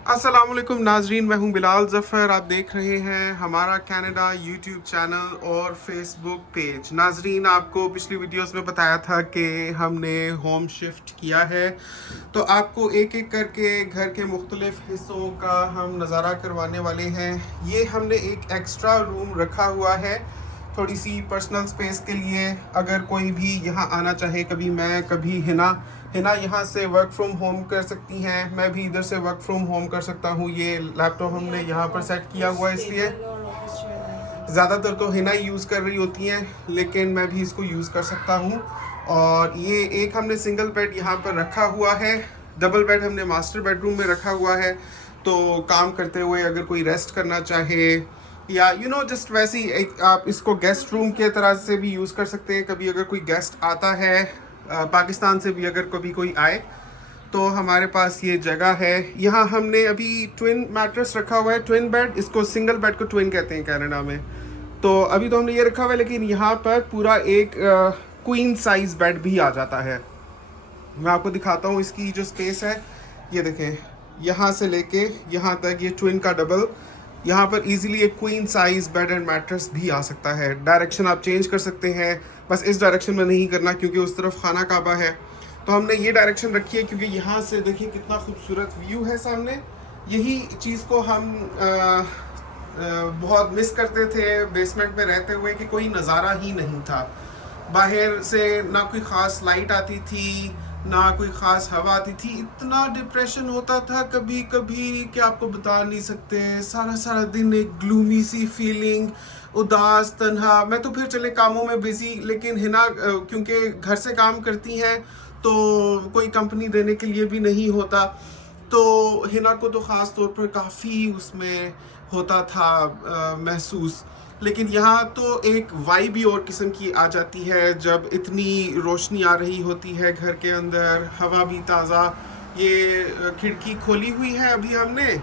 अस्सलामुअलैकुम नाजरीन, मैं हूं बिलाल ज़फ़र। आप देख रहे हैं हमारा कनाडा यूट्यूब चैनल और फेसबुक पेज। नाजरीन, आपको पिछली वीडियोस में बताया था कि हमने होम शिफ्ट किया है, तो आपको एक एक करके घर के मुख्तलिफ हिस्सों का हम नज़ारा करवाने वाले हैं। ये हमने एक एक्स्ट्रा रूम रखा हुआ है थोड़ी सी पर्सनल स्पेस के लिए। अगर कोई भी यहाँ आना चाहे, कभी मैं कभी हिना हिना यहाँ से वर्क फ्रॉम होम कर सकती हैं, मैं भी इधर से वर्क फ्रॉम होम कर सकता हूँ। ये लैपटॉप हमने यहाँ पर सेट किया हुआ है, इसलिए ज़्यादातर तो हिना ही यूज़ कर रही होती हैं, लेकिन मैं भी इसको यूज़ कर सकता हूँ। और ये एक हमने सिंगल बेड यहाँ पर रखा हुआ है, डबल बेड हमने मास्टर बेडरूम में रखा हुआ है। तो काम करते हुए अगर कोई रेस्ट करना चाहे या जस्ट वैसे ही एक आप इसको गेस्ट रूम के तरह से भी यूज़ कर सकते हैं। कभी अगर कोई गेस्ट आता है पाकिस्तान से भी, अगर कभी कोई आए, तो हमारे पास ये जगह है। यहाँ हमने अभी ट्विन मैट्रेस रखा हुआ है, ट्विन बेड, इसको सिंगल बेड को ट्विन कहते हैं कनाडा में। तो अभी तो हमने ये रखा हुआ है, लेकिन यहाँ पर पूरा एक क्वीन साइज बेड भी आ जाता है। मैं आपको दिखाता हूँ इसकी जो स्पेस है। ये देखें, यहाँ से लेके यहाँ तक ये ट्विन का डबल, यहाँ पर इजीली एक queen size bed and mattress भी आ सकता है। डायरेक्शन आप चेंज कर सकते हैं, बस इस डायरेक्शन में नहीं करना क्योंकि उस तरफ खाना काबा है। तो हमने ये डायरेक्शन रखी है क्योंकि यहाँ से देखिए कितना खूबसूरत व्यू है सामने। यही चीज़ को हम बहुत मिस करते थे बेसमेंट में रहते हुए कि कोई नज़ारा ही नहीं था। बाहर से ना कोई ख़ास लाइट आती थी, ना कोई ख़ास हवा आती थी। इतना डिप्रेशन होता था कभी कभी कि आपको बता नहीं सकते। सारा सारा दिन एक ग्लूमी सी फीलिंग, उदास, तन्हा। मैं तो फिर चले कामों में बिज़ी, लेकिन हिना क्योंकि घर से काम करती हैं तो कोई कंपनी देने के लिए भी नहीं होता, तो हिना को तो ख़ास तौर पर काफ़ी उसमें होता था महसूस। लेकिन यहाँ तो एक वाइब ही और किस्म की आ जाती है जब इतनी रोशनी आ रही होती है घर के अंदर, हवा भी ताज़ा। ये खिड़की खोली हुई है अभी हमने,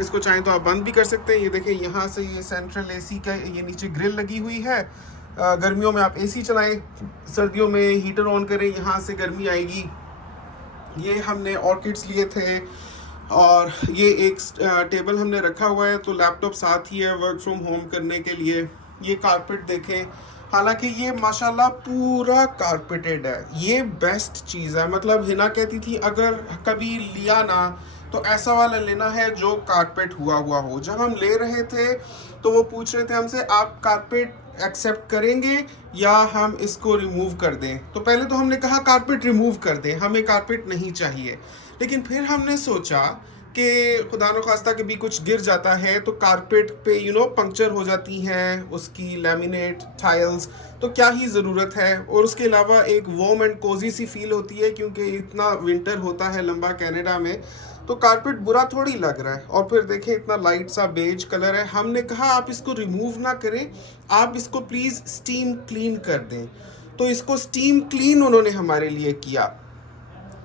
इसको चाहें तो आप बंद भी कर सकते हैं। ये देखें, यहाँ से ये सेंट्रल एसी का ये नीचे ग्रिल लगी हुई है। गर्मियों में आप एसी चलाएं, सर्दियों में हीटर ऑन करें, यहाँ से गर्मी आएगी। ये हमने ऑर्किड्स लिए थे और ये एक टेबल हमने रखा हुआ है, तो लैपटॉप साथ ही है वर्क फ्रॉम होम करने के लिए। ये कारपेट देखें, हालांकि ये माशाल्लाह पूरा कारपेटेड है। ये बेस्ट चीज़ है। मतलब हिना कहती थी अगर कभी लिया ना तो ऐसा वाला लेना है जो कारपेट हुआ हुआ हो। जब हम ले रहे थे तो वो पूछ रहे थे हमसे, आप कारपेट एक्सेप्ट करेंगे या हम इसको रिमूव कर दें। तो पहले तो हमने कहा कारपेट रिमूव कर दें, हमें कारपेट नहीं चाहिए। लेकिन फिर हमने सोचा कि खुदा न खास्ता कभी कुछ गिर जाता है तो कारपेट पे पंक्चर हो जाती हैं उसकी लैमिनेट टाइल्स, तो क्या ही ज़रूरत है। और उसके अलावा एक वार्म एंड कोजी सी फील होती है क्योंकि इतना विंटर होता है लंबा कनाडा में, तो कारपेट बुरा थोड़ी लग रहा है। और फिर देखें इतना लाइट सा बेज कलर है। हमने कहा आप इसको रिमूव ना करें, आप इसको प्लीज़ स्टीम क्लीन कर दें। तो इसको स्टीम क्लीन उन्होंने हमारे लिए किया।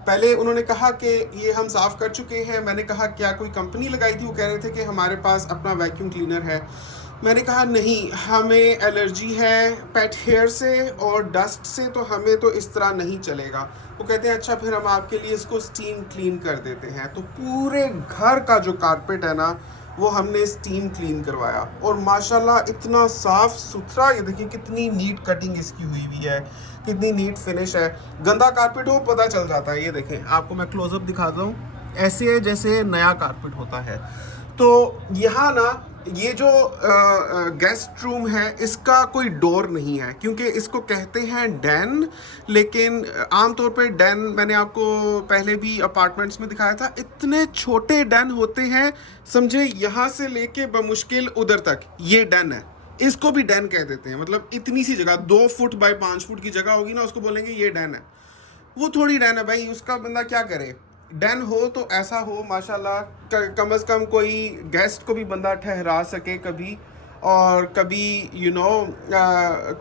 पहले उन्होंने कहा कि ये हम साफ़ कर चुके हैं। मैंने कहा क्या कोई कंपनी लगाई थी? वो कह रहे थे कि हमारे पास अपना वैक्यूम क्लीनर है। मैंने कहा नहीं, हमें एलर्जी है पेट हेयर से और डस्ट से, तो हमें तो इस तरह नहीं चलेगा। वो कहते हैं अच्छा फिर हम आपके लिए इसको स्टीम क्लीन कर देते हैं। तो पूरे घर का जो कारपेट है ना वो हमने स्टीम क्लीन करवाया और माशाल्लाह इतना साफ़ सुथरा। ये देखिए कितनी नीट कटिंग इसकी हुई हुई है, कितनी नीट फिनिश है। गंदा कारपेट हो पता चल जाता है। ये देखें, आपको मैं क्लोजअप दिखाता हूँ, ऐसे है जैसे नया कारपेट होता है। तो यहाँ ना ये जो गेस्ट रूम है इसका कोई डोर नहीं है क्योंकि इसको कहते हैं डैन। लेकिन आमतौर पे डैन मैंने आपको पहले भी अपार्टमेंट्स में दिखाया था, इतने छोटे डैन होते हैं, समझे यहाँ से लेके बमुश्किल उधर तक ये डैन है। इसको भी डैन कह देते हैं। मतलब इतनी सी जगह, 2 फुट बाय 5 फुट की जगह होगी ना, उसको बोलेंगे ये डैन है। वो थोड़ी डैन है भाई, उसका बंदा क्या करे। डैन हो तो ऐसा हो माशाल्लाह, कम से कम कोई गेस्ट को भी बंदा ठहरा सके कभी। और कभी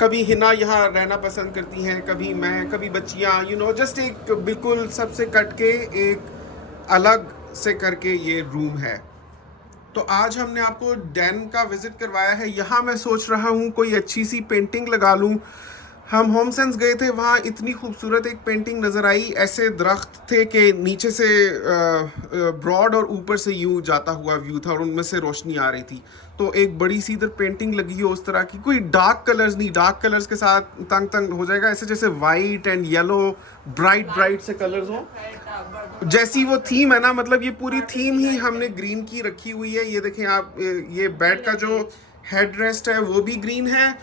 कभी हिना यहाँ रहना पसंद करती हैं, कभी मैं, कभी बच्चियाँ, जस्ट एक बिल्कुल सबसे कट के एक अलग से करके ये रूम है। तो आज हमने आपको डैन का विज़िट करवाया है। यहाँ मैं सोच रहा हूँ कोई अच्छी सी पेंटिंग लगा लूँ हम होम सेंस गए थे, वहाँ इतनी खूबसूरत एक पेंटिंग नज़र आई। ऐसे दरख्त थे कि नीचे से ब्रॉड और ऊपर से यूं जाता हुआ व्यू था और उनमें से रोशनी आ रही थी। तो एक बड़ी सी इधर पेंटिंग लगी हो उस तरह की, कोई डार्क कलर्स नहीं, डार्क कलर्स के साथ तंग तंग हो जाएगा, ऐसे जैसे white and yellow bright bright से कलर्स हो, जैसी वो थीम है ना। मतलब ये पूरी थीम ही हमने ग्रीन की रखी हुई है। ये देखें आप, ये बेड का जो हेड रेस्ट है वो भी ग्रीन है,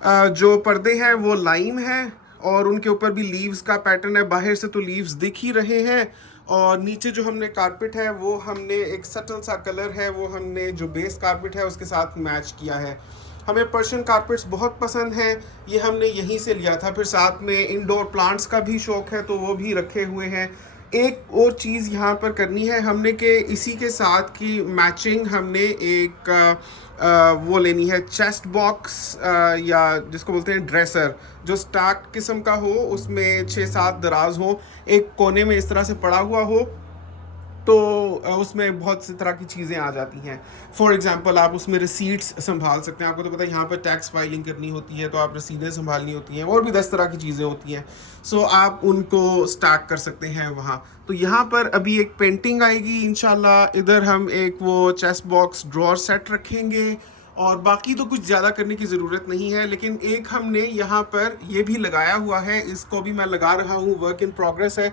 जो पर्दे हैं वो लाइम है और उनके ऊपर भी लीव्स का पैटर्न है। बाहर से तो लीव्स दिख ही रहे हैं। और नीचे जो हमने कारपेट है वो हमने एक सटल सा कलर है, वो हमने जो बेस कारपेट है उसके साथ मैच किया है। हमें पर्शियन कारपेट्स बहुत पसंद हैं, ये हमने यहीं से लिया था। फिर साथ में इंडोर प्लांट्स का भी शौक़ है तो वो भी रखे हुए हैं। एक और चीज़ यहाँ पर करनी है हमने कि इसी के साथ की मैचिंग हमने एक वो लेनी है चेस्ट बॉक्स, या जिसको बोलते हैं ड्रेसर, जो स्टार्क किस्म का हो, उसमें 6-7 दराज हो, एक कोने में इस तरह से पड़ा हुआ हो, तो उसमें बहुत सी तरह की चीज़ें आ जाती हैं। फॉर एग्जांपल आप उसमें रिसीट्स संभाल सकते हैं। आपको तो पता है यहाँ पर टैक्स फाइलिंग करनी होती है तो आप रसीदें संभालनी होती हैं, और भी 10 तरह की चीज़ें होती हैं। सो आप उनको स्टार्क कर सकते हैं वहाँ। तो यहाँ पर अभी एक पेंटिंग आएगी इंशाल्लाह। इधर हम एक वो चेस्ट बॉक्स ड्रॉअर सेट रखेंगे और बाकी तो कुछ ज़्यादा करने की ज़रूरत नहीं है। लेकिन एक हमने यहाँ पर ये भी लगाया हुआ है, इसको भी मैं लगा रहा हूँ, वर्क इन प्रोग्रेस है।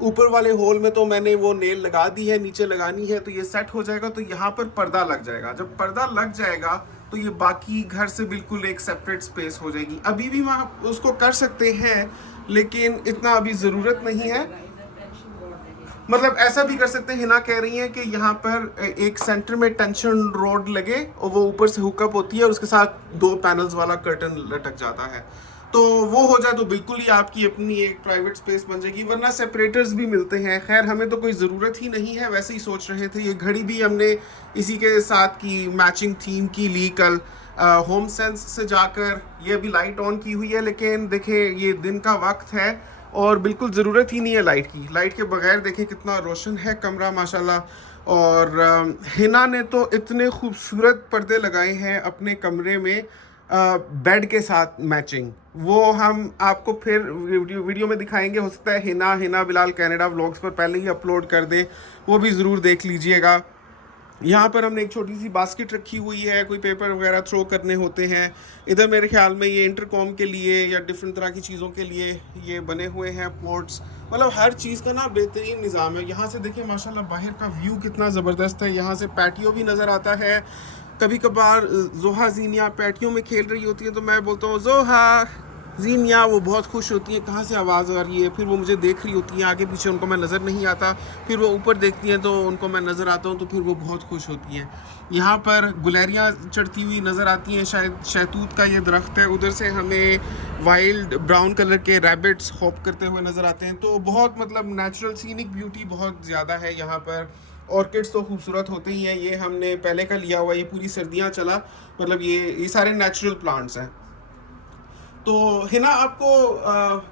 ऊपर वाले होल में तो मैंने वो नेल लगा दी है, नीचे लगानी है, तो ये सेट हो जाएगा। तो यहाँ पर पर्दा लग जाएगा। जब पर्दा लग जाएगा तो ये बाकी घर से बिल्कुल एक सेपरेट स्पेस हो जाएगी। अभी भी वहाँ उसको कर सकते हैं लेकिन इतना अभी ज़रूरत नहीं है। मतलब ऐसा भी कर सकते हैं, हिना कह रही हैं कि यहाँ पर एक सेंटर में टेंशन रोड लगे और वो ऊपर से हुकअप होती है और उसके साथ 2 पैनल्स वाला कर्टन लटक जाता है। तो वो हो जाए तो बिल्कुल ही आपकी अपनी एक प्राइवेट स्पेस बन जाएगी, वरना सेपरेटर्स भी मिलते हैं। खैर हमें तो कोई ज़रूरत ही नहीं है, वैसे ही सोच रहे थे। ये घड़ी भी हमने इसी के साथ की मैचिंग थीम की ली कल होम सेंस से जाकर। ये अभी लाइट ऑन की हुई है, लेकिन देखें ये दिन का वक्त है और बिल्कुल ज़रूरत ही नहीं है लाइट की। लाइट के बगैर देखें कितना रोशन है कमरा माशाल्लाह। और हिना ने तो इतने खूबसूरत पर्दे लगाए हैं अपने कमरे में बेड के साथ मैचिंग। वो हम आपको फिर वीडियो में दिखाएंगे। हो सकता है हिना बिलाल कनाडा व्लॉग्स पर पहले ही अपलोड कर दें, वो भी ज़रूर देख लीजिएगा। यहाँ पर हमने एक छोटी सी बास्केट रखी हुई है, कोई पेपर वगैरह थ्रो करने होते हैं। इधर मेरे ख्याल में ये इंटरकॉम के लिए या डिफरेंट तरह की चीज़ों के लिए ये बने हुए हैं पोर्ट्स। मतलब हर चीज़ का ना बेहतरीन निज़ाम है। यहाँ से देखिए माशाल्लाह बाहर का व्यू कितना ज़बरदस्त है। यहाँ से पैटियो भी नज़र आता है। कभी कभार जोहा जीनिया पैटियो में खेल रही होती है तो मैं बोलता हूँ जोहा जीनिया, वो बहुत खुश होती है, कहाँ से आवाज़ आ रही है। फिर वो मुझे देख रही होती हैं, आगे पीछे उनको मैं नज़र नहीं आता। फिर वो ऊपर देखती हैं तो उनको मैं नज़र आता हूँ, तो फिर वो बहुत खुश होती हैं। यहाँ पर गुलेरियाँ चढ़ती हुई नज़र आती हैं, शायद शहतूत का ये दरख्त है। उधर से हमें वाइल्ड ब्राउन कलर के रैबिट्स हॉप करते हुए नज़र आते हैं। तो बहुत मतलब नेचुरल सीनिक ब्यूटी बहुत ज़्यादा है यहाँ पर। ऑर्किड्स तो खूबसूरत होते ही हैं। ये हमने पहले का लिया हुआ, ये पूरी सर्दियाँ चला। मतलब ये सारे नेचुरल प्लांट्स हैं। तो हिना आपको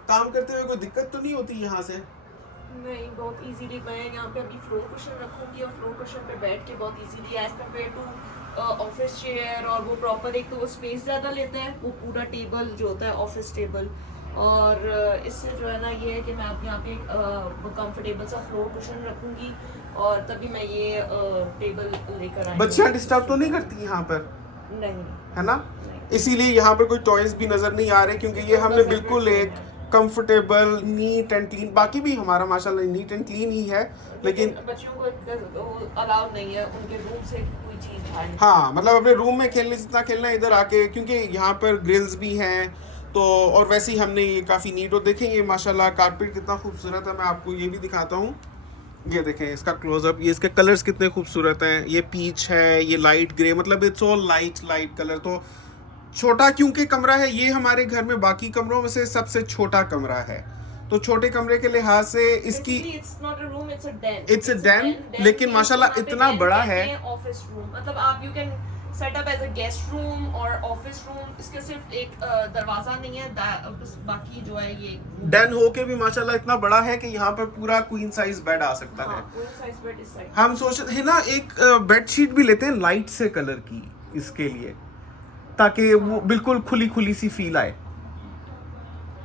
काम करते हुए कोई दिक्कत तो नहीं होती यहाँ से? नहीं, बहुत इजीली। मैं यहाँ पे अभी फ्लोर कुशन रखूंगी और फ्लोर कुशन पे बैठ के बहुत easily as compare to office chair. और वो प्रॉपर एक तो वो स्पेस ज़्यादा लेता है, वो पूरा टेबल जो होता है ऑफिस टेबल। और इससे जो है ना ये है कि मैं अब यहाँ पे कंफर्टेबल सा फ्लोर कुशन रखूंगी और तभी मैं ये टेबल लेकर आई। बच्चियाँ डिस्टर्ब तो नहीं करती यहाँ पर? नहीं, है ना? इसीलिए यहाँ पर कोई टॉयज भी नज़र नहीं आ रहे, क्योंकि ये हमने बिल्कुल एक कंफर्टेबल नीट एंड क्लीन, बाकी भी हमारा माशाल्लाह नीट एंड क्लीन ही है, लेकिन बच्चों को अलाउड नहीं है उनके रूम से कोई चीज़ बाहर। हाँ, मतलब अपने रूम में खेलने जितना खेलना है इधर आके, क्योंकि यहाँ पर ग्रिल्स भी हैं। तो और वैसे ही हमने ये काफ़ी नीट, और देखें ये माशाल्लाह कारपेट कितना खूबसूरत है। मैं आपको ये भी दिखाता हूँ, ये देखें इसका क्लोजअप। ये इसके कलर्स कितने खूबसूरत हैं। ये पीच है, ये लाइट ग्रे, मतलब इट्स ऑल लाइट कलर। तो छोटा क्योंकि कमरा है, ये हमारे घर में बाकी कमरों में से सबसे छोटा कमरा है। तो छोटे कमरे के लिहाज से इसकी इट्स अ den, लेकिन माशाल्लाह इतना बड़ा है। ऑफिस रूम मतलब आप you can set up as a guest room और ऑफिस रूम। इसके सिर्फ एक दरवाजा नहीं है, बाकी जो है ये den हो के भी माशाल्लाह इतना बड़ा है कि यहाँ पर पूरा क्वीन साइज बेड आ सकता है। क्वीन साइज बेड इस साइड। हम सोचते हैं ना एक बेडशीट भी लेते हैं लाइट से कलर की इसके लिए, ताकि वो बिल्कुल खुली सी फील आए।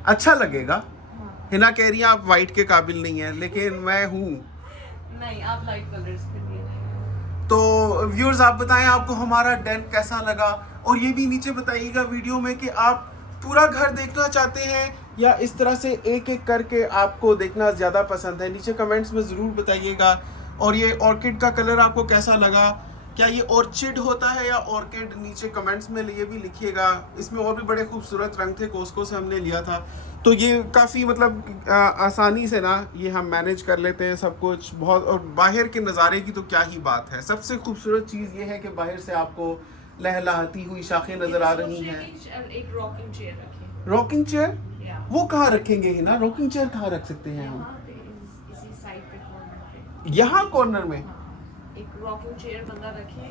अच्छा लगेगा। हाँ। हिना कह रही है आप वाइट के काबिल नहीं है, लेकिन मैं हूँ। नहीं, आप लाइट कलर्स के लिए नहीं। तो व्यूअर्स आप बताएं आपको हमारा डेन कैसा लगा, और ये भी नीचे बताइएगा वीडियो में कि आप पूरा घर देखना चाहते हैं या इस तरह से एक एक करके आपको देखना ज़्यादा पसंद है। नीचे कमेंट्स में ज़रूर बताइएगा। और ये ऑर्किड का कलर आपको कैसा लगा, क्या ये ऑर्चिड होता है या ऑर्किड, नीचे कमेंट्स में ये भी लिखिएगा। इसमें और भी बड़े खूबसूरत रंग थे, कोस्को से हमने लिया था, तो ये काफ़ी मतलब आसानी से ना ये हम मैनेज कर लेते हैं सब कुछ बहुत। और बाहर के नज़ारे की तो क्या ही बात है, सबसे खूबसूरत चीज़ ये है कि बाहर से आपको लहलहाती हुई शाखें नज़र आ रही हैं। एक रॉकिंग चेयर रखें। रॉकिंग चेयर या वो कहाँ रखेंगे ही ना, रॉकिंग चेयर कहाँ रख सकते हैं हम? यहाँ पे इसी साइड पे कॉर्नर पे। यहाँ कॉर्नर में? हाँ, एक रॉकिंग चेयर बंदा रखे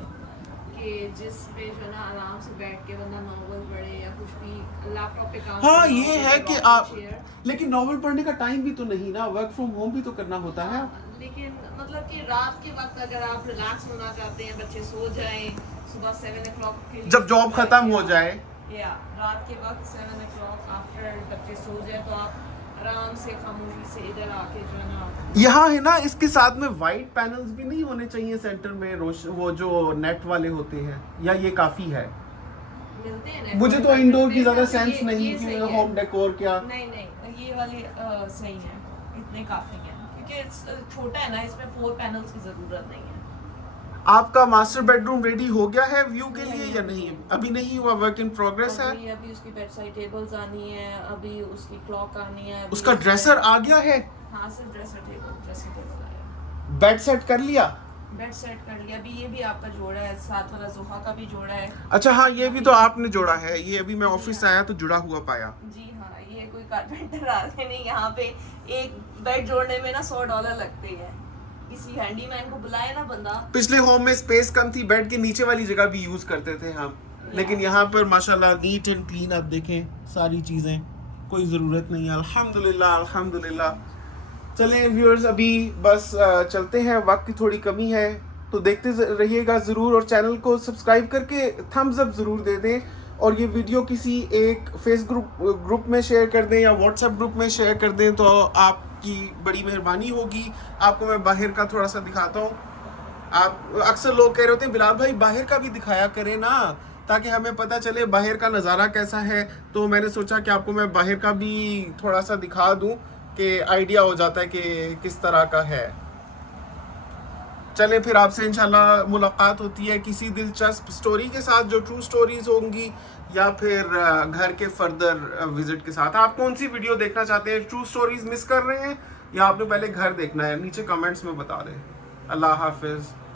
कि जिस पे जो ना आराम से बैठ के बंदा नॉवल पढ़े या कुछ भी लैपटॉप पे काम हाँ, कर रहा ये हो, है तो कि rocking आप, chair। लेकिन नॉवल पढ़ने का टाइम भी तो नहीं ना, वर्क फ्रॉम होम भी तो करना होता है। लेकिन मतलब कि रात के वक्त अगर आप रिलैक्स होना चाहते हैं, बच्चे सो जाएं, सुबह 7 o'clock के लिए जब जॉब खत्म हो जाए, या रात के वक्त 7 o'clock आफ्टर बच्चे सो जाए, तो आप आराम से खामोशी से इधर आके जो है ना। यहाँ है ना इसके साथ में वाइट पैनल्स भी नहीं होने चाहिए सेंटर में, वो जो नेट वाले होते हैं, या ये काफी है? मिलते हैं मुझे तो इंडोर की ज्यादा ये- सेंस ये नहीं सही कि है। होम डेकोर क्या। नहीं, ये वाली सही है, इतने काफी हैं क्योंकि छोटा है ना, इसमें 4 पैनल्स की जरूरत नहीं है। आपका मास्टर बेडरूम रेडी हो गया है व्यू के लिए या नहीं? अभी नहीं हुआ, वर्क इन प्रोग्रेस है। अभी उसकी बेड साइड टेबल्स आनी है, अभी उसकी क्लॉक आनी है, उसका ड्रेसर आ गया है, हाँ सिर्फ ड्रेसर टेबल आया। बेड सेट कर लिया। बेड सेट कर लिया, अभी ये भी आपका जोड़ा है, साथ वाला जोहा का भी जोड़ा है। अच्छा हाँ, ये भी तो आपने जोड़ा है, ये अभी मैं ऑफिस से आया तो जुड़ा हुआ पाया। जी हाँ, ये कोई कारपेंटर आते नहीं, यहाँ पे एक बेड जोड़ने में ना $100 लगते हैं। किसी हैंडीमैन को बुलाए ना बंदा। पिछले होम में स्पेस कम थी, बेड के नीचे वाली जगह भी यूज करते थे हम, लेकिन यहाँ पर माशाल्लाह नीट एंड क्लीन, आप देखें सारी चीजें, कोई जरूरत नहीं है। अल्हम्दुलिल्लाह अल्हम्दुलिल्लाह। चलें व्यूअर्स, अभी बस चलते हैं, वक्त की थोड़ी कमी है, तो देखते रहिएगा ज़रूर, और चैनल को सब्सक्राइब करके थम्स अप ज़रूर दे दें, और ये वीडियो किसी एक फेसबुक ग्रुप में शेयर कर दें या व्हाट्सएप ग्रुप में शेयर कर दें, तो आपकी बड़ी मेहरबानी होगी। आपको मैं बाहर का थोड़ा सा दिखाता हूँ। आप अक्सर लोग कह रहे होते हैं बिलाल भाई बाहर का भी दिखाया करें ना, ताकि हमें पता चले बाहर का नज़ारा कैसा है, तो मैंने सोचा कि आपको मैं बाहर का भी थोड़ा सा दिखा दूँ कि आइडिया हो जाता है कि किस तरह का है। चलें फिर आपसे इंशाल्लाह मुलाकात होती है किसी दिलचस्प स्टोरी के साथ, जो ट्रू स्टोरीज होंगी, या फिर घर के फर्दर विजिट के साथ। आप कौन सी वीडियो देखना चाहते हैं, ट्रू स्टोरीज मिस कर रहे हैं या आपने पहले घर देखना है, नीचे कमेंट्स में बता दें। अल्लाह हाफिज़।